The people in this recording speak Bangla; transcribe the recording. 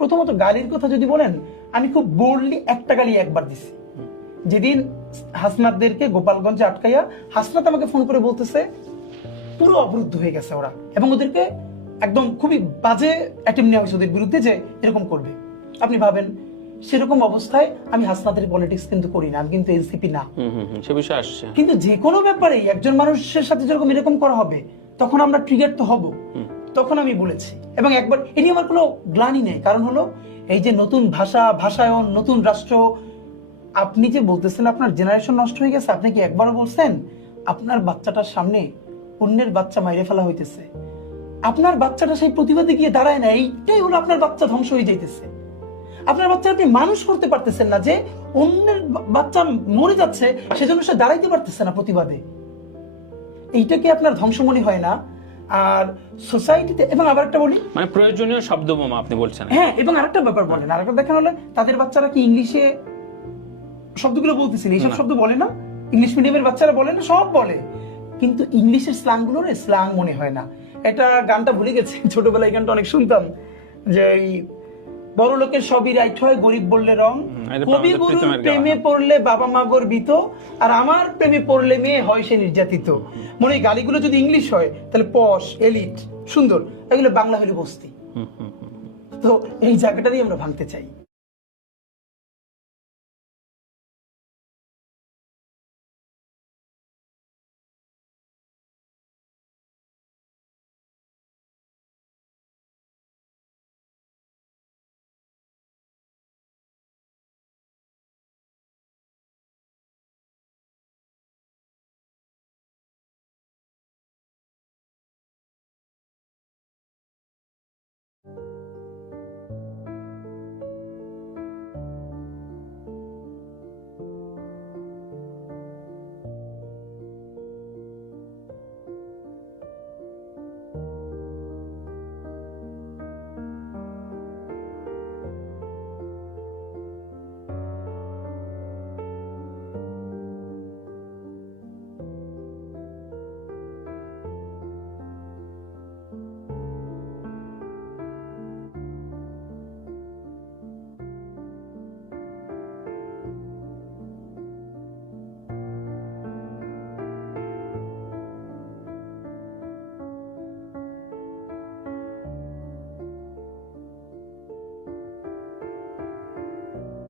প্রথমত গালির কথা যদি বলেন, আমি খুব বোল্ডলি একটা গালি একবার দিছি, যেদিন হাসনাতদেরকে গোপালগঞ্জে আটকাইয়া হাসনাত আমাকে ফোন করে বলতেছে পুরো অবরুদ্ধ হয়ে গেছে ওরা, এবং ওদেরকে একদম খুবই বাজে অ্যাটেম্প নেওয়া হয়েছে ওদের বিরুদ্ধে যে এরকম করবে। আপনি ভাবেন সেরকম অবস্থায় আমি হাসনাতের পলিটিক্স কিন্তু করি না, আমি কিন্তু এনসিপি না, সে বিষয় আসছে। কিন্তু যে কোনো ব্যাপারেই একজন মানুষের সাথে যখন এরকম করা হবে তখন আমরা ট্রিগার তো হব। তখন আমি বলেছি, এবং একবার এ নিয়ে আমার কোনো গ্লানি নেই, কারণ হলো এই যে নতুন ভাষায়ন, নতুন রাষ্ট্র, আপনি যে বলতেছেন আপনার জেনারেশন নষ্ট হয়ে গেছে, আপনি কি একবারও বলছেন আপনার বাচ্চাটার সামনে অন্যের বাচ্চা মাইরে ফেলা হইতেছে, আপনার বাচ্চাটা সেই প্রতিবাদে গিয়ে দাঁড়ায় না, এইটাই হলো আপনার বাচ্চা ধ্বংস হয়ে যাইতেছে। আপনার বাচ্চা আপনি মানুষ করতে পারতেছেন না, যে অন্যের বাচ্চা মরে যাচ্ছে সেজন্য সে দাঁড়াইতে পারতেছে না প্রতিবাদে, এইটা কি আপনার ধ্বংস মনে হয় না? আর সোসাইটিতে, এবং আবার একটা বলি, মানে প্রয়োজনীয় শব্দ বোমা আপনি বলছেন। হ্যাঁ, এবং আরেকটা ব্যাপার বলেন, আরেকটা দেখেন হলে তাদের বাচ্চারা কি ইংলিশে শব্দগুলো বলতেছেন, এইসব শব্দ বলে না, ইংলিশ মিডিয়ামের বাচ্চারা বলে না, সব বলে, কিন্তু ইংলিশের স্ল্যাং গুলোর স্ল্যাং মনে হয় না। এটা গানটা ভুলে গেছে, ছোটবেলায় গানটা অনেক শুনতাম, যে বড় লোকের সবই রাইট হয়, গরিব বললে রং, কবি গুরুর প্রেমে পড়লে বাবা মা গর্বিত, আর আমার প্রেমে পড়লে মেয়ে হয় সে নির্যাতিত। মনে হয় গালিগুলো যদি ইংলিশ হয় তাহলে পশ, এলিট, সুন্দর, এগুলো বাংলা হলে বস্তি। তো এই জায়গাটা দিয়ে আমরা ভাঙতে চাই।